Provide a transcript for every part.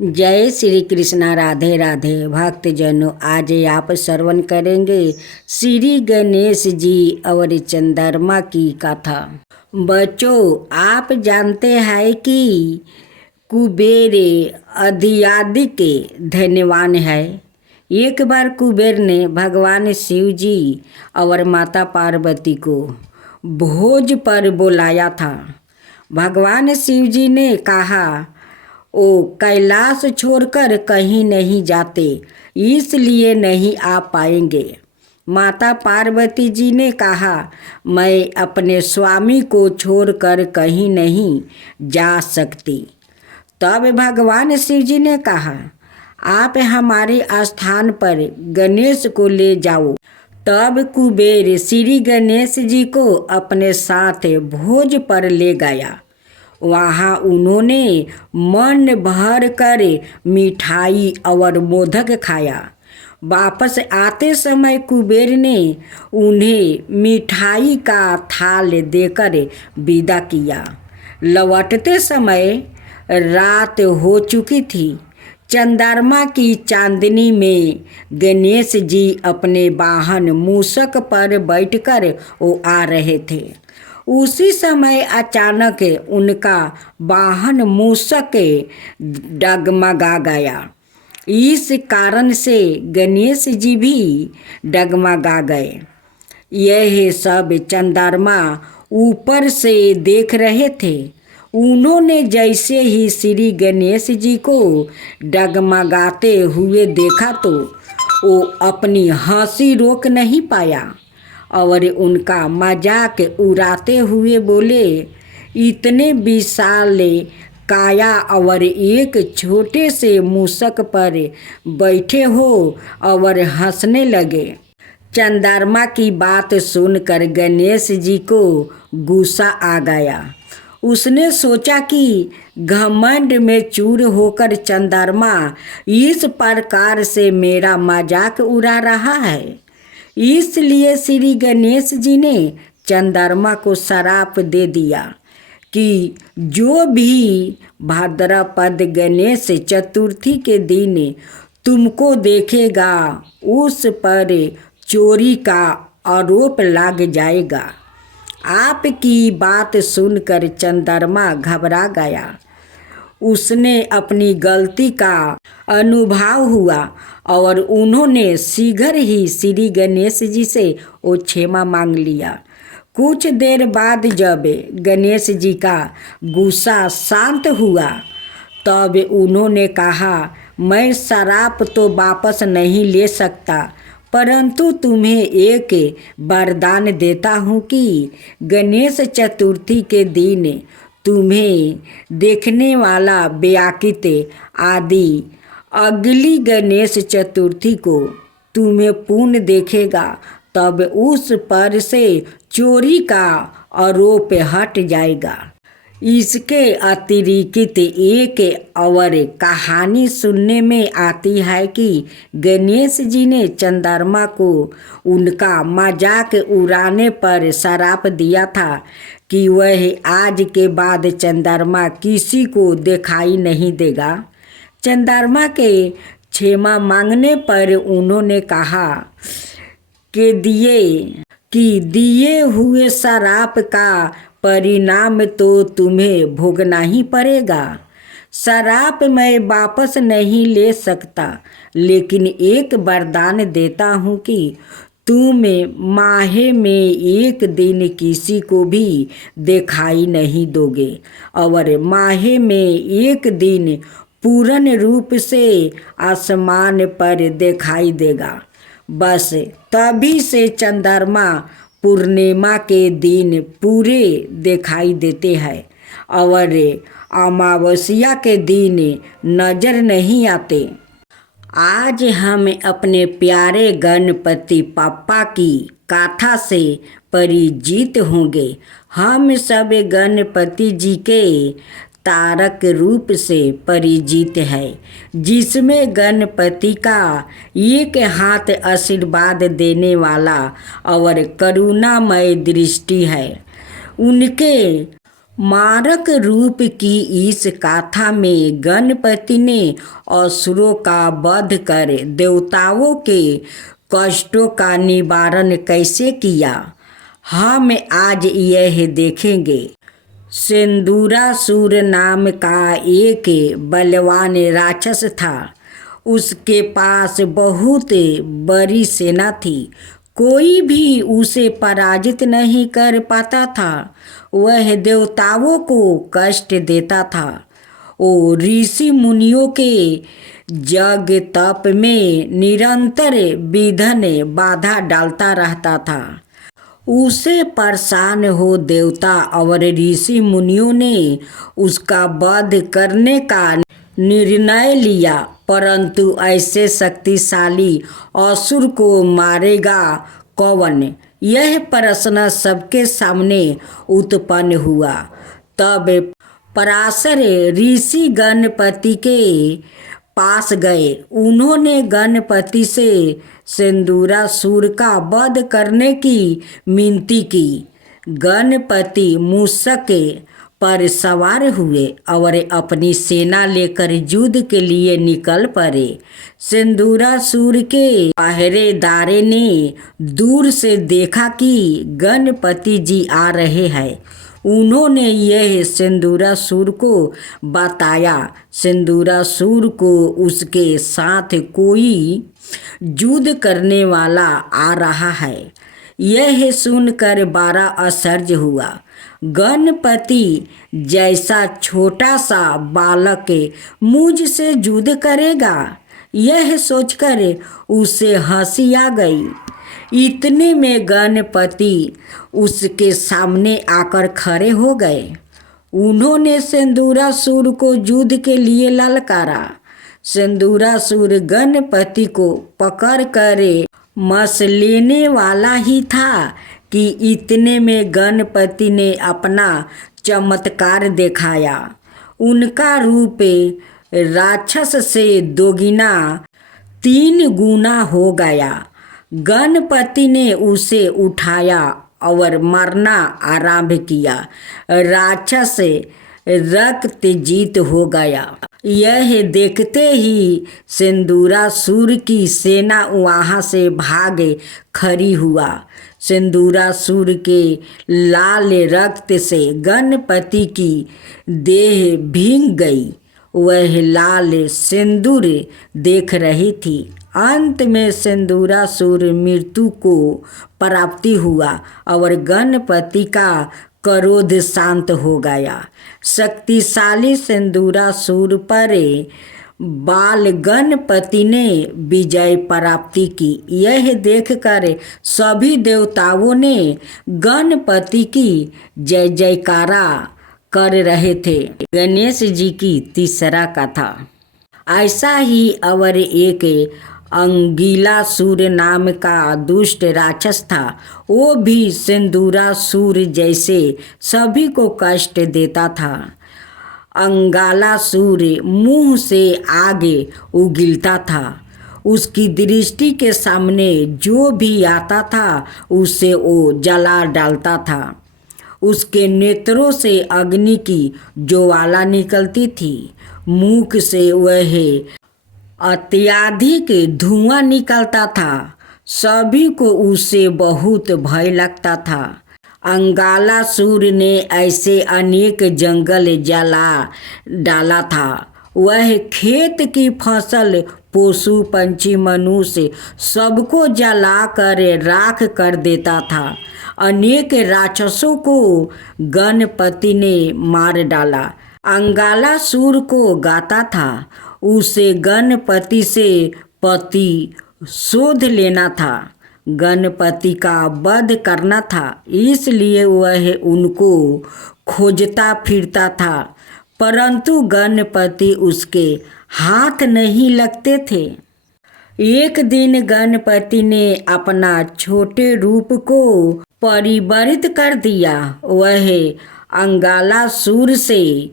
जय श्री कृष्णा। राधे राधे भक्तजनों, आज आप श्रवण करेंगे श्री गणेश जी और चंद्रमा की कथा। बच्चों, आप जानते हैं कि कुबेर अधियादिक धन्यवान है। एक बार कुबेर ने भगवान शिव जी और माता पार्वती को भोज पर बुलाया था। भगवान शिव जी ने कहा, ओ कैलाश छोड़कर कहीं नहीं जाते, इसलिए नहीं आ पाएंगे। माता पार्वती जी ने कहा, मैं अपने स्वामी को छोड़कर कहीं नहीं जा सकती। तब भगवान शिव जी ने कहा, आप हमारे स्थान पर गणेश को ले जाओ। तब कुबेर श्री गणेश जी को अपने साथ भोज पर ले गया। वहाँ उन्होंने मन भर कर मिठाई और मोदक खाया। वापस आते समय कुबेर ने उन्हें मिठाई का थाल देकर विदा किया। लौटते समय रात हो चुकी थी। चंद्रमा की चांदनी में गणेश जी अपने वाहन मूषक पर बैठकर वो आ रहे थे। उसी समय अचानक उनका वाहन मूषक डगमगा गया। इस कारण से गणेश जी भी डगमगा गए। यह सब चंद्रमा ऊपर से देख रहे थे। उन्होंने जैसे ही श्री गणेश जी को डगमगाते हुए देखा तो वो अपनी हंसी रोक नहीं पाया और उनका मजाक उड़ाते हुए बोले, इतने विशाल काया और एक छोटे से मूषक पर बैठे हो और हंसने लगे। चंद्रमा की बात सुनकर गणेश जी को गुस्सा आ गया। उसने सोचा कि घमंड में चूर होकर चंद्रमा इस प्रकार से मेरा मजाक उड़ा रहा है। इसलिए श्री गणेश जी ने चंद्रमा को श्राप दे दिया कि जो भी भाद्रपद गणेश चतुर्थी के दिन तुमको देखेगा उस पर चोरी का आरोप लग जाएगा। आपकी बात सुनकर चंद्रमा घबरा गया। उसने अपनी गलती का अनुभव हुआ और उन्होंने शीघ्र ही श्री गणेश जी से वो क्षमा मांग लिया। कुछ देर बाद जब गणेश जी का गुस्सा शांत हुआ तब उन्होंने कहा, मैं श्राप तो वापस नहीं ले सकता, परंतु तुम्हें एक वरदान देता हूँ कि गणेश चतुर्थी के दिन तुम्हें देखने वाला व्याकृत आदि अगली गणेश चतुर्थी को तुम्हें पुण्य देखेगा, तब उस पर से चोरी का आरोप हट जाएगा। इसके अतिरिक्त एक और कहानी सुनने में आती है कि गणेश जी ने चंद्रमा को उनका मजाक उड़ाने पर श्राप दिया था कि वह आज के बाद चंद्रमा किसी को दिखाई नहीं देगा। चंद्रमा के क्षमा मांगने पर उन्होंने कहा कि दिए हुए श्राप का परिणाम तो तुम्हें भोगना ही पड़ेगा। श्राप मैं वापस नहीं ले सकता, लेकिन एक वरदान देता हूँ कि तुम माह में एक दिन किसी को भी दिखाई नहीं दोगे और माह में एक दिन पूर्ण रूप से आसमान पर दिखाई देगा। बस तभी से चंद्रमा पूर्णिमा के दिन पूरे दिखाई देते हैं और अमावस्या के दिन नजर नहीं आते। आज हम अपने प्यारे गणपति पप्पा की कथा से परिचित होंगे। हम सब गणपति जी के तारक रूप से परिचित है, जिसमें गणपति का एक हाथ आशीर्वाद देने वाला और करुणामय दृष्टि है। उनके मारक रूप की इस गाथा में गणपति ने असुरों का वध कर देवताओं के कष्टों का निवारण कैसे किया, हम आज यह देखेंगे। सिंदूरासुर नाम का एक बलवान राक्षस था। उसके पास बहुत बड़ी सेना थी। कोई भी उसे पराजित नहीं कर पाता था। वह देवताओं को कष्ट देता था। वो ऋषि मुनियों के जग तप में निरंतर विघ्न बाधा डालता रहता था। उसे परेशान हो देवता और ऋषि मुनियों ने उसका वध करने का निर्णय लिया, परंतु ऐसे शक्तिशाली असुर को मारेगा कौन, यह प्रश्न सबके सामने उत्पन्न हुआ। तब पराशर ऋषि गणपति के पास गए। उन्होंने गणपति से सिंदूरासुर का वध करने की विनती की। गणपति मूषक पर सवार हुए और अपनी सेना लेकर युद्ध के लिए निकल पड़े। सिंदूरासुर के पहरेदार ने दूर से देखा कि गणपति जी आ रहे हैं। उन्होंने यह सिंदूरासुर को बताया। सिंदूरासुर को उसके साथ कोई युद्ध करने वाला आ रहा है। यह सुनकर बड़ा आश्चर्य हुआ। गणपति जैसा छोटा सा बालक मुझसे युद्ध करेगा, यह सोचकर उसे हंसी आ गई। इतने में गणपति उसके सामने आकर खड़े हो गए। उन्होंने सिंदूरासुर को युद्ध के लिए ललकारा। सिंदूरासुर गणपति को पकड़ कर मस लेने वाला ही था कि इतने में गणपति ने अपना चमत्कार दिखाया। उनका रूप राक्षस से दोगुना 3 गुना हो गया। गणपति ने उसे उठाया और मारना आरंभ किया। राक्षस रक्तजीत हो गया। यह देखते ही सिंदूरासुर की सेना वहाँ से भाग खड़ी हुआ। सिंदूरासुर के लाल रक्त से गणपति की देह भीग गई। वह लाल सिंदूर देख रही थी। अंत में सिंदूरासुर मृत्यु को प्राप्ति हुआ और गणपति का क्रोध शांत हो गया। शक्तिशाली सिंदूरासुर पर बाल गणपति ने विजय प्राप्ति की। यह देखकर सभी देवताओं ने गणपति की जय जयकारा कर रहे थे। गणेश जी की तीसरा कथा। ऐसा ही और एक अंगिलासुर नाम का दुष्ट राक्षस था। वो भी सिंदूरासुर जैसे सभी को कष्ट देता था। अंगालासुर मुंह से आगे उगलता था। उसकी दृष्टि के सामने जो भी आता था उसे वो जला डालता था। उसके नेत्रों से अग्नि की ज्वाला निकलती थी। मुख से वह अत्यधिक धुआं निकलता था। सभी को उससे बहुत भय लगता था। अंगालासुर ने ऐसे अनेक जंगल जला डाला था। वह खेत की फसल, पशु पंछी, मनुष्य सबको जलाकर राख कर देता था। अनेक राक्षसों को गणपति ने मार डाला। अंगालासुर को गाता था। उसे गणपति से प्रतिशोध लेना था। गणपति का वध करना था। इसलिए वह उनको खोजता फिरता था, परंतु गणपति उसके हाथ नहीं लगते थे। एक दिन गणपति ने अपना छोटे रूप को परिवर्तित कर दिया। वह अंगालासुर से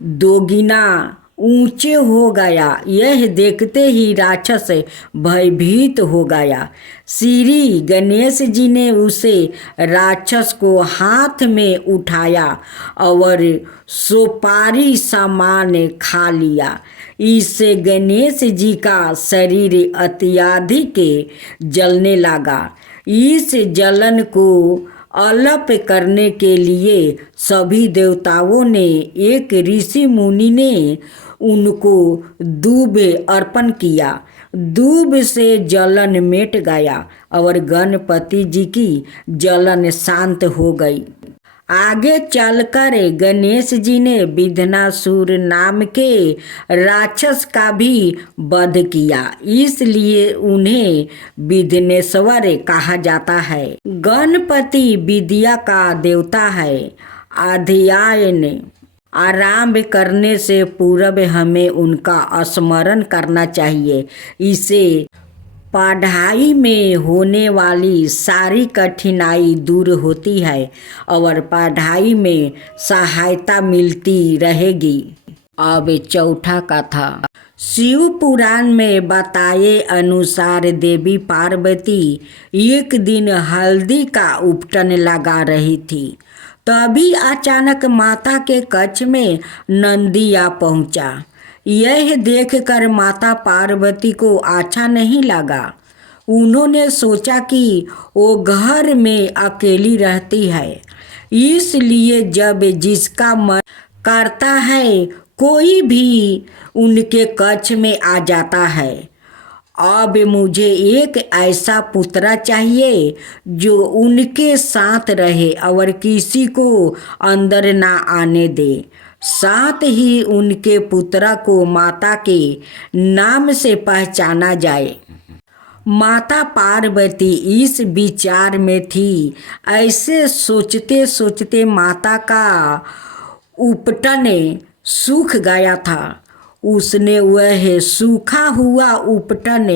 दोगुना ऊंचे हो गया। यह देखते ही राक्षस भयभीत हो गया। श्री गणेश जी ने उसे राक्षस को हाथ में उठाया और सुपारी सामान खा लिया। इससे गणेश जी का शरीर अत्यधिक जलने लगा। इस जलन को अलप करने के लिए सभी देवताओं ने, एक ऋषि मुनि ने उनको दूब अर्पण किया। दूब से जलन मिट गया और गणपति जी की जलन शांत हो गई। आगे चलकर गणेश जी ने विघ्नासुर नाम के राक्षस का भी वध किया, इसलिए उन्हें विघ्नेश्वर कहा जाता है। गणपति विद्या का देवता है। अध्ययन आरंभ करने से पूर्व हमें उनका स्मरण करना चाहिए। इसे पढ़ाई में होने वाली सारी कठिनाई दूर होती है और पढ़ाई में सहायता मिलती रहेगी। अब चौथा कथा। शिव पुराण में बताए अनुसार देवी पार्वती एक दिन हल्दी का उपटन लगा रही थी। तभी अचानक माता के कक्ष में नंदी आ पहुंचा। यह देखकर माता पार्वती को अच्छा नहीं लगा। उन्होंने सोचा कि वो घर में अकेली रहती है, इसलिए जब जिसका मन करता है कोई भी उनके कक्ष में आ जाता है। अब मुझे एक ऐसा पुत्र चाहिए जो उनके साथ रहे और किसी को अंदर ना आने दे। साथ ही उनके पुत्र को माता के नाम से पहचाना जाए। माता पार्वती इस विचार में थी। ऐसे सोचते सोचते माता का उपटन सूख गया था। उसने वह सूखा हुआ उपटन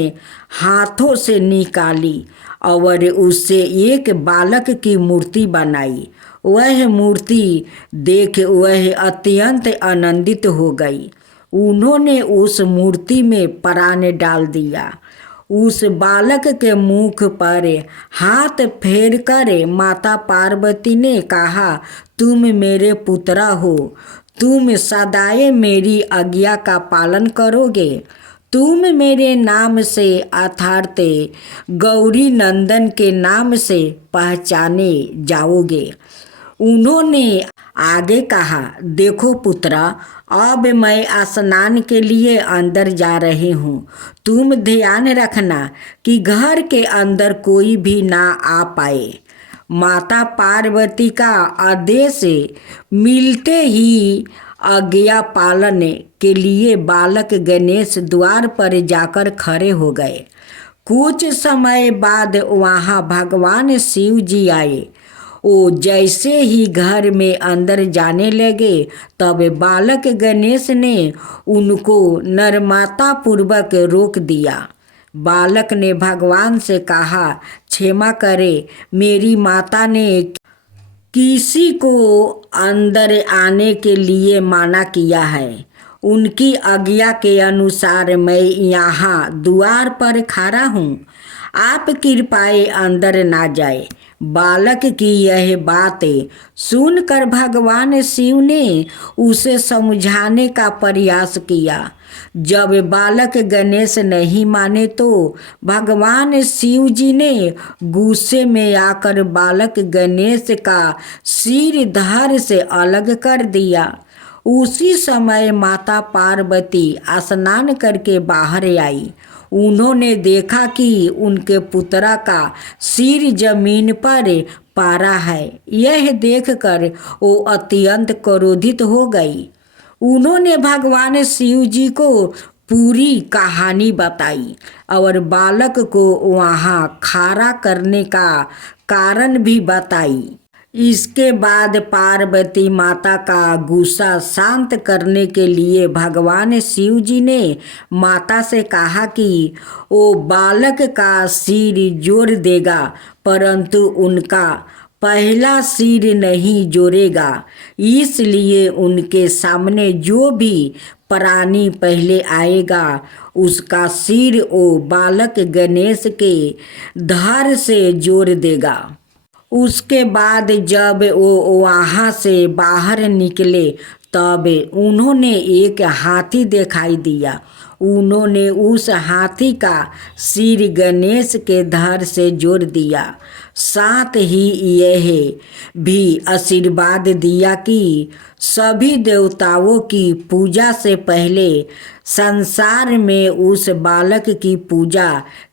हाथों से निकाली और उससे एक बालक की मूर्ति बनाई। वह मूर्ति देख वह अत्यंत आनंदित हो गई। उन्होंने उस मूर्ति में प्राण डाल दिया। उस बालक के मुख पर हाथ फेर कर माता पार्वती ने कहा, तुम मेरे पुत्र हो। तुम सदाए मेरी आज्ञा का पालन करोगे। तुम मेरे नाम से अर्थात गौरी नंदन के नाम से पहचाने जाओगे। उन्होंने आगे कहा, देखो पुत्रा, अब मैं स्नान के लिए अंदर जा रही हूँ। तुम ध्यान रखना कि घर के अंदर कोई भी ना आ पाए। माता पार्वती का आदेश मिलते ही आज्ञा पालन के लिए बालक गणेश द्वार पर जाकर खड़े हो गए। कुछ समय बाद वहाँ भगवान शिव जी आए। वो जैसे ही घर में अंदर जाने लगे तब बालक गणेश ने उनको नम्रता पूर्वक रोक दिया। बालक ने भगवान से कहा, क्षमा करे, मेरी माता ने किसी को अंदर आने के लिए मना किया है। उनकी आज्ञा के अनुसार मैं यहाँ द्वार पर खड़ा हूँ। आप कृपया अंदर ना जाए। बालक की यह बात सुनकर भगवान शिव ने उसे समझाने का प्रयास किया। जब बालक गणेश नहीं माने तो भगवान शिव जी ने गुस्से में आकर बालक गणेश का सिर धड़ से अलग कर दिया। उसी समय माता पार्वती स्नान करके बाहर आई। उन्होंने देखा कि उनके पुत्र का सिर जमीन पर पड़ा है। यह देखकर वो अत्यंत क्रोधित हो गई। उन्होंने भगवान शिव जी को पूरी कहानी बताई और बालक को वहाँ खड़ा करने का कारण भी बताई। इसके बाद पार्वती माता का गुस्सा शांत करने के लिए भगवान शिव जी ने माता से कहा कि वो बालक का सिर जोड़ देगा, परंतु उनका पहला सिर नहीं जोड़ेगा। इसलिए उनके सामने जो भी प्राणी पहले आएगा, उसका सिर वो बालक गणेश के धड़ से जोड़ देगा। उसके बाद जब वो वहाँ से बाहर निकले तब उन्होंने एक हाथी दिखाई दिया। उन्होंने उस हाथी का सिर गणेश के धड़ से जोड़ दिया। साथ ही यह भी आशीर्वाद दिया कि सभी देवताओं की पूजा से पहले संसार में उस बालक की पूजा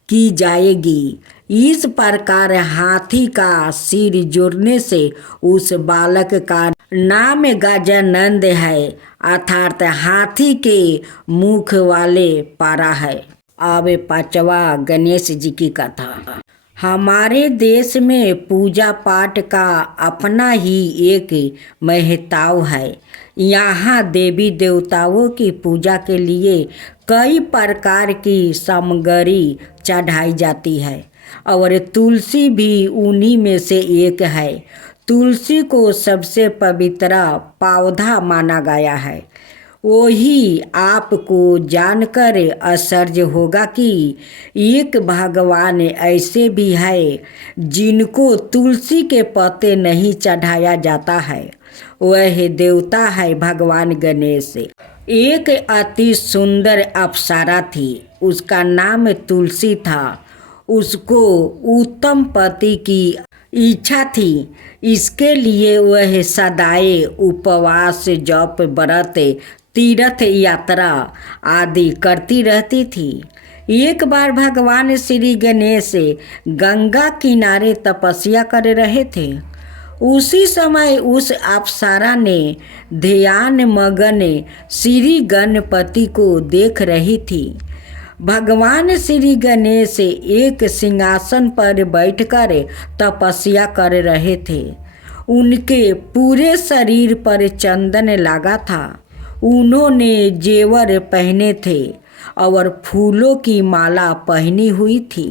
की जाएगी। इस प्रकार हाथी का सिर जोड़ने से उस बालक का नाम गजानंद है, अर्थात हाथी के मुख वाले पारा है। अब पांचवा गणेश जी की कथा। हमारे देश में पूजा पाठ का अपना ही एक महत्व है। यहाँ देवी देवताओं की पूजा के लिए कई प्रकार की सामग्री चढ़ाई जाती है और तुलसी भी उन्हीं में से एक है। तुलसी को सबसे पवित्र पौधा माना गया है। वही आपको जानकर आश्चर्य होगा कि एक भगवान ऐसे भी है जिनको तुलसी के पत्ते नहीं चढ़ाया जाता है। वह देवता है भगवान गणेश। एक अति सुंदर अप्सरा थी, उसका नाम तुलसी था। उसको उत्तम पति की इच्छा थी। इसके लिए वह सदाए उपवास, जप, व्रत, तीर्थ यात्रा आदि करती रहती थी। एक बार भगवान श्री गणेश गंगा किनारे तपस्या कर रहे थे। उसी समय उस अप्सरा ने ध्यान मगन श्री गणपति को देख रही थी। भगवान श्री गणेश एक सिंहासन पर बैठकर तपस्या कर रहे थे। उनके पूरे शरीर पर चंदन लगा था। उन्होंने जेवर पहने थे और फूलों की माला पहनी हुई थी।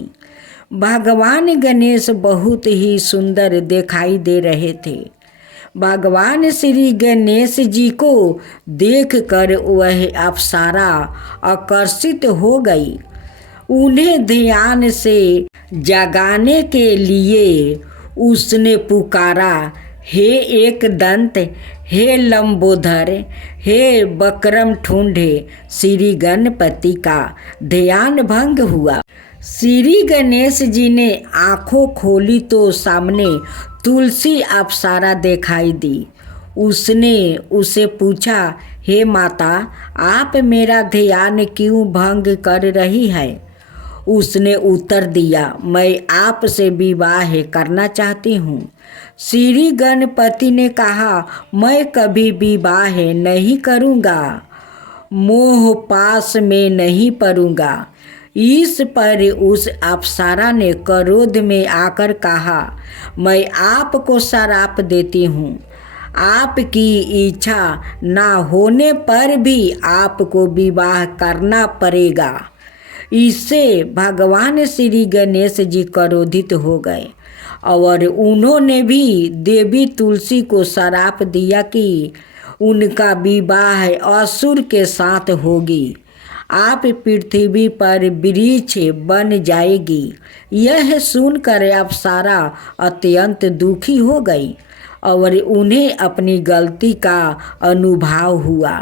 भगवान गणेश बहुत ही सुंदर दिखाई दे रहे थे। भगवान श्री गणेश जी को देखकर वह अप्सरा आकर्षित हो गई। उन्हें ध्यान से जगाने के लिए उसने पुकारा, हे एक दंत, हे लंबोदर, हे बक्रम ठुंडे। श्री गणपति का ध्यान भंग हुआ। श्री गणेश जी ने आंखों खोली तो सामने तुलसी अप्सरा दिखाई दी। उसने उसे पूछा, हे माता, आप मेरा ध्यान क्यों भंग कर रही है? उसने उत्तर दिया, मैं आपसे विवाह करना चाहती हूँ। श्री गणपति ने कहा, मैं कभी विवाह नहीं करूँगा, मोह पास में नहीं पड़ूंगा। इस पर उस अप्सरा ने क्रोध में आकर कहा, मैं आपको श्राप देती हूँ। आपकी इच्छा ना होने पर भी आपको विवाह करना पड़ेगा। इससे भगवान श्री गणेश जी क्रोधित हो गए और उन्होंने भी देवी तुलसी को श्राप दिया कि उनका विवाह असुर के साथ होगी। आप पृथ्वी पर वृक्ष बन जाएगी। यह सुनकर अप्सरा अत्यंत दुखी हो गई और उन्हें अपनी गलती का अनुभव हुआ।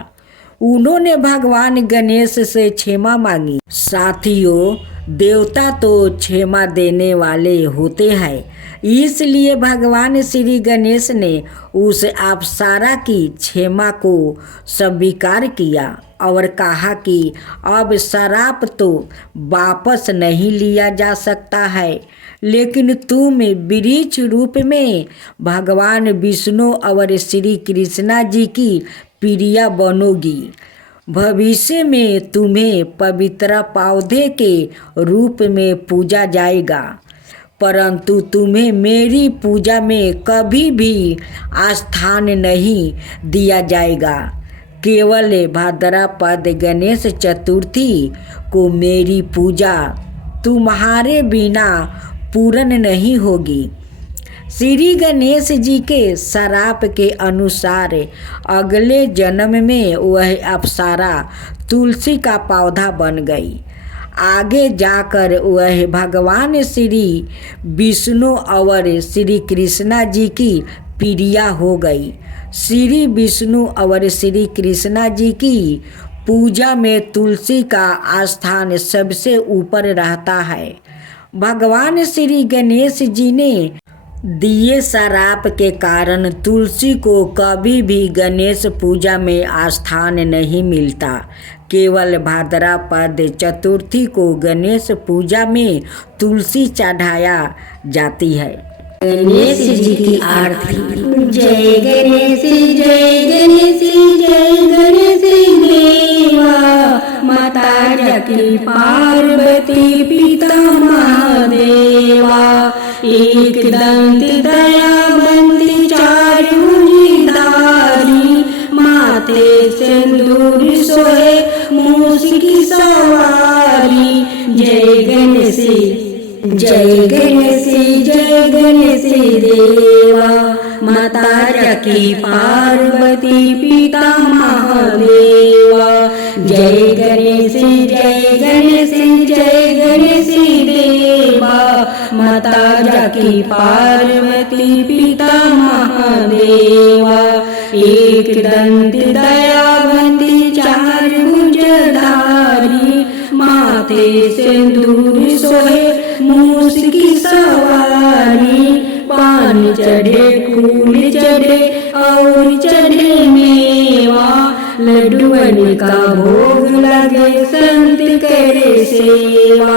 उन्होंने भगवान गणेश से क्षमा मांगी। साथियों, देवता तो क्षमा देने वाले होते हैं, इसलिए भगवान श्री गणेश ने उस अप्सरा की क्षमा को स्वीकार किया और कहा कि अब श्राप तो वापस नहीं लिया जा सकता है, लेकिन तुम वृक्ष रूप में भगवान विष्णु और श्री कृष्णा जी की प्रिया बनोगी। भविष्य में तुम्हें पवित्र पौधे के रूप में पूजा जाएगा, परंतु तुम्हें मेरी पूजा में कभी भी स्थान नहीं दिया जाएगा। केवल भाद्रपद गणेश चतुर्थी को मेरी पूजा तुम्हारे बिना पूर्ण नहीं होगी। श्री गणेश जी के शराप के अनुसार अगले जन्म में वह अप्सरा तुलसी का पौधा बन गई। आगे जाकर वह भगवान श्री विष्णु और श्री कृष्णा जी की प्रिया हो गई। श्री विष्णु और श्री कृष्णा जी की पूजा में तुलसी का स्थान सबसे ऊपर रहता है। भगवान श्री गणेश जी ने दिए श्राप के कारण तुलसी को कभी भी गणेश पूजा में स्थान नहीं मिलता। केवल भाद्रपद चतुर्थी को गणेश पूजा में तुलसी चढ़ाया जाती है। गणेश जी की आरती। जय गणेश जय गणेश जय गणेश देवा, माता जकी पार्वती पिता महादेवा, एक दंत दयाबंदी चार भुजधारी, माथे सिंदूर सोहे मूस की सवारी। जय गणेश जय गणेश जय गणेश देवा, माता जकी पार्वती पिता महादेवा। जय गणेश जय गणेश जय गणेश देवा, माता जकी पार्वती पिता महादेवा, एक दंत दयाबंदी चार भुजधारी, माथे सिंदूर सोहे मूस की सवारी। पान चढ़े फूल चढ़े और चढ़े मेवा, लड्डुअन का भोग लगे संत करे सेवा।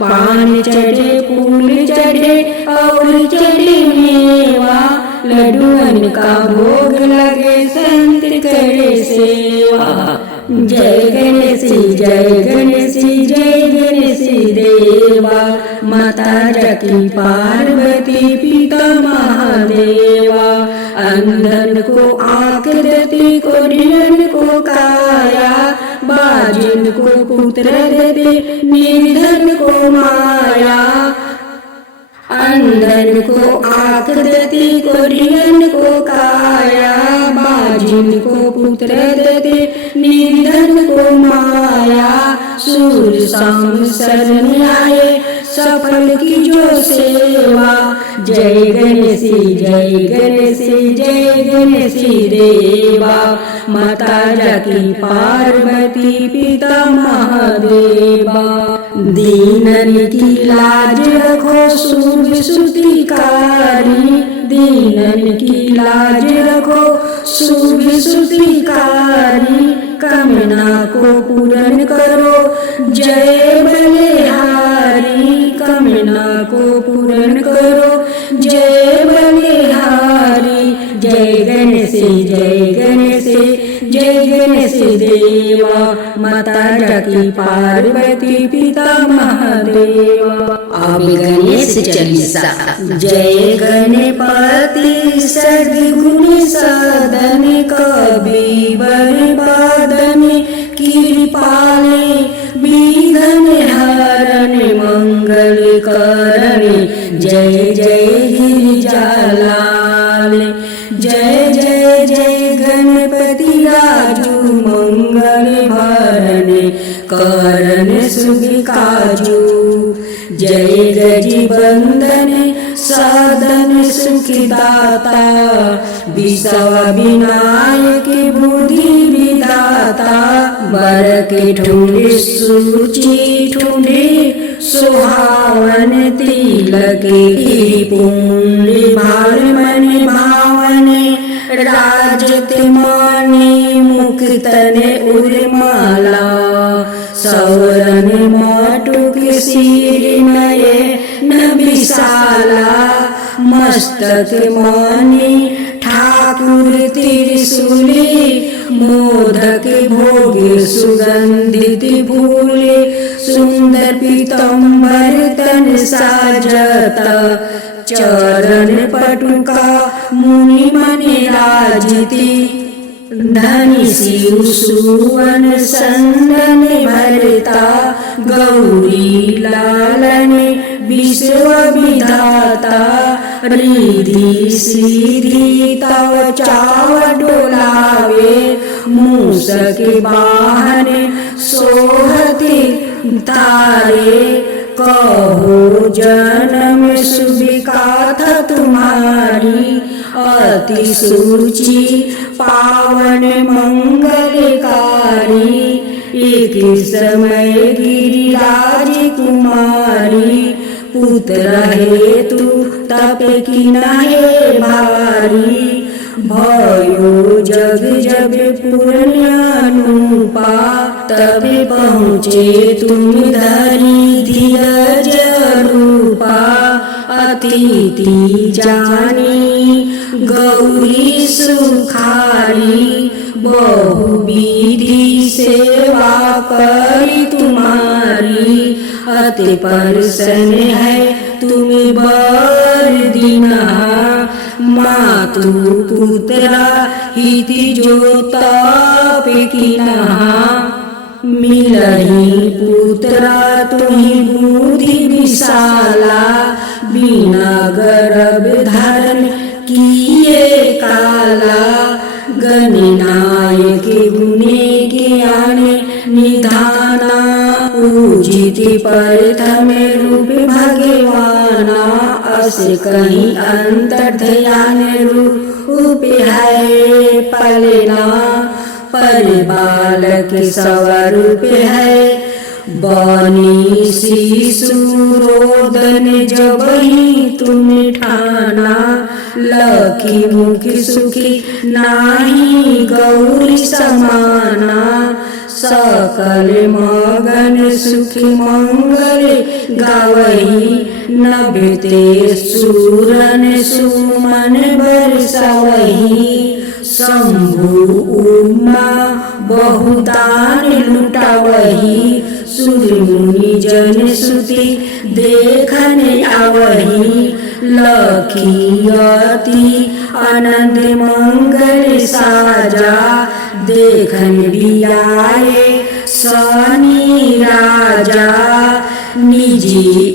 पान चढ़े फूल चढ़े और चढ़े मेवा, लड्डुअन का भोग लगे संत करे सेवा। जय गणेश जय गणेश जय गणेश देवा, माता जकी पार्वती पिता महादेवा। अंधन को आँख देती कोढ़ियन को काया, बाजिन को पुत्र देते निर्धन को माया। अंधन को आँख देती कोढ़ियन को काया, बाजिन को पुत्र देते निर्धन को माया। सूर शाम शरण आए सफल की जो सेवा। जय गणेश जय गणेश जय गणेश देवा, माता जकी पार्वती पिता महादेवा। दीनन की लाज रखो शुभ सुतिकारी, दीनन की लाज रखो शुभ सुतिकारी। कामना को पूर्ण करो जय बलिहारी, कामना को पूर्ण करो जय बलिहारी। जय गणेश जय गणेश जय गणेश देवा, माता जकी पार्वती पिता महादेवा। अब गणेश चालीसा। जय गणपति सद्गुण साधन, कबीर बादन कृपाले, विघ्न हरण मंगल करण। जय जय गिरिजालाल, जय जय जय गणपति राजू मंगल भरण, करण सुख काजू। जय गज बंदन साधन सुखदाता, विश्व विनायक बुद्धि विधाता। वर के ठुंडे सूची ठुंडे सुहावन, तिलक पुण्य भार मन भावन। राजत माने मुक्तन उर्माला, सौरन माटुक सिर नये न विशाला। मस्तक माने ठाकुर त्रिशूली, मोदक भोग सुगंधित फूले। सुंदर पीतंबर तन साजता, चरण पटुका मुनि मनि राजती। धनी शिव सुवन संदन भरता, गौरी लालन विश्व विधाता। रिधि सीधी तव चाव डोलावे मूस के वाहन सोहते तारे कहो जन्म सुविगाथा तुम्हारी अति सुचि पावन मंगलकारी एक समय गिरिराज कुमारी पुत्र हेतु तप की नहे भारी भयो जग जब पुण्यनुपा तब पहुँचे तुम धरी धीरज रूपा अतिथि जानी गौरी सुखारी बहु विधि सेवा करी तुम्हारी अति प्रसन्न है तुम्हें बर दीना मातु पुत्रा हिति जो ताप कीना मिलही पुत्रा तुम्ही बुद्धि विशाला बिना गर्भ धारण किए काला गणनायक गुणे ज्ञान निधाना पूजित प्रथम रूप भगवाना अस कहीं अंतर ध्यान रूप है पलना पर बालक स्वरूप है बनी शिशु रोदन जब ही तुम ठाना लखी मुखी सुखी नाही गौरी समाना सकल मगन सुखी मंगल गावही नभते सूरन सुमन बरसवही शंभु उमा बहुदान लुटावही सूर्य मुनि जन सुति देखने आवही लखी अति आनंद मंगल साजा देखन भी आए शनि राजा निजी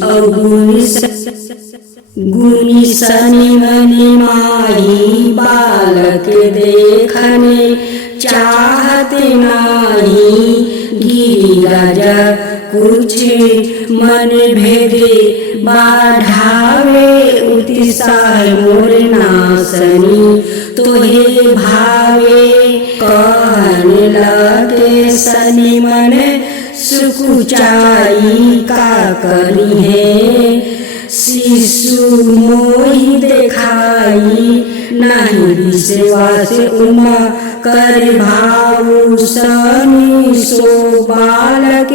गुनी शनि मनि माही बालक देखने चाहते नाही गिरिराज कुछ मन भेदे बाढ़ावे उत्साह मोर नासनी तोहे भावे कहन लगे शनि मन सुकुचाई का करी है शिशु मोहि देखाई नहीं विश्वास उमा कर भाव शनि सो बालक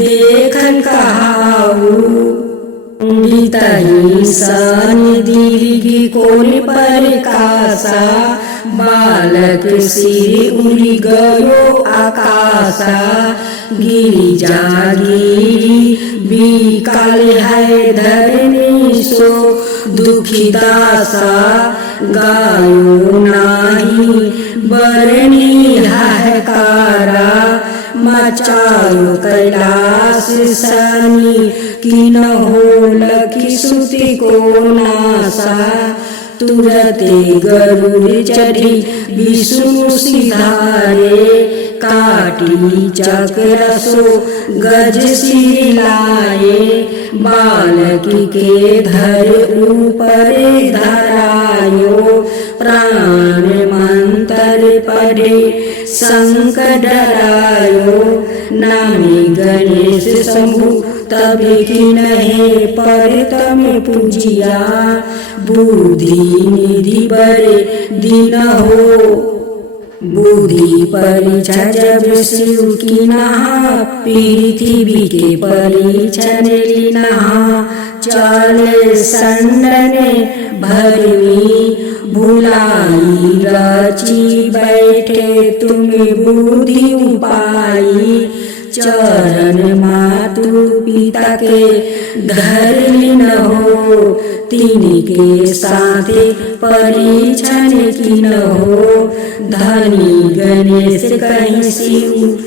देखन कहाऊ शनि दीर्घ कोन पर कासा बालक सिर उड़ी गयो आकाशा गिरिजा गिरी विकल है धरनी सो दुखी दासा गायो नाही बरनी हाहाकारा मचायो कैलाश शनि की न हो लखी सुति को नासा तुरते गरुड़ चढ़ी विष्णु सिधारे काटी चक्र सो गज सिर लाए बालकी के धर ऊपर धरायो प्राण मंत्र पढ़े संकट डरायो नामी गणेश शंभु तभी की नहे पर तम पूजिया बुद्धि निधि बड़े दिन हो बुद्धि परीक्षा जब शिव की नहा पृथ्वी के परीक्षण नहा चले संडने भरमी भुलाई रची बैठे तुम्हें बुद्धि उपाई चरण मातु पिता के धर न हो तीन के साथ परीक्षण की न हो धनी गणेश कहीं शिव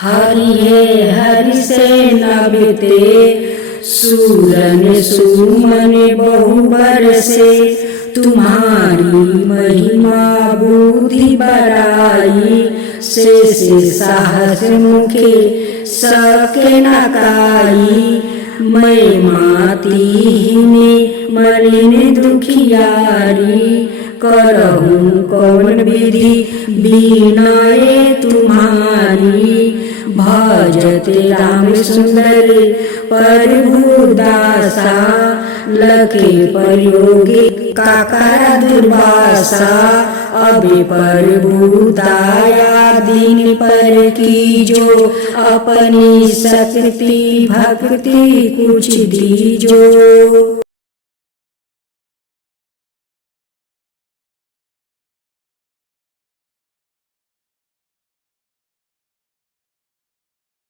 हरि है हरि से न बीते सूरन सुमन बहु बरसे तुम्हारी महिमा बुद्धि बड़ाई शेष साहस मुखे सके न काई मैं मातीहीने मलिन दुखियारी करहूँ कौन विधि बीनाए तुम्हारी भजते राम सुंदर प्रभु दासा लखे प्रयोगी काका दुर्वासा अबे प्रभु दाया दिन पर की जो अपनी शक्ति भक्ति कुछ दीजो।